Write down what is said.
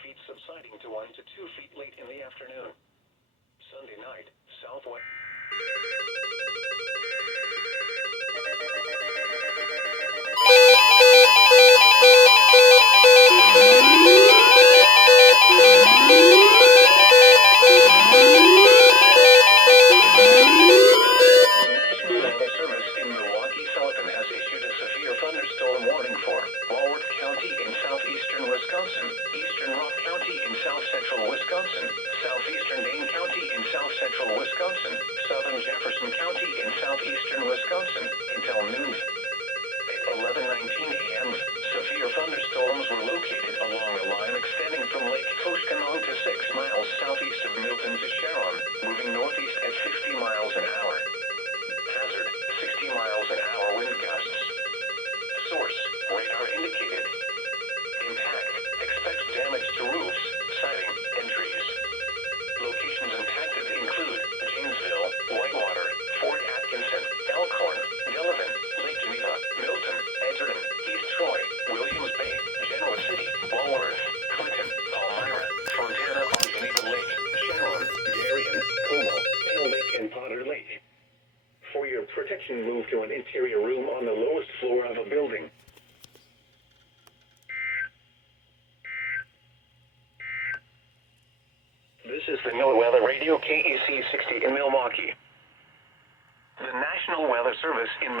feet, subsiding to 1 to 2 feet late in the afternoon. Sunday night, southwest. Thunderstorm warning for Walworth County in southeastern Wisconsin, eastern Rock County in south-central Wisconsin, southeastern Dane County in south-central Wisconsin, southern Jefferson County in southeastern Wisconsin, until noon. At 11:19 a.m., severe thunderstorms were located along a line extending from Lake Koshkonong to 6 miles southeast of Milton to Sharon, moving northeast at 50 miles an hour. Hazard, 60 miles an hour wind gusts. Source, radar indicated. Impact, expect damage to roofs, siding, and trees. Locations impacted include Janesville, Whitewater, Fort Atkinson, Elkhorn, Delavan, Lake Geneva, Milton, Edgerton, East Troy, Williams Bay, Genoa City, Walworth, Clinton, Palmyra, Fontana on Geneva Lake, Sharon, Darien, Como, Pale Lake, and Potter Lake. For your protection, move to an interior room on the lowest floor of a building. This is the NOAA Weather Radio KEC-60 in Milwaukee. The National Weather Service in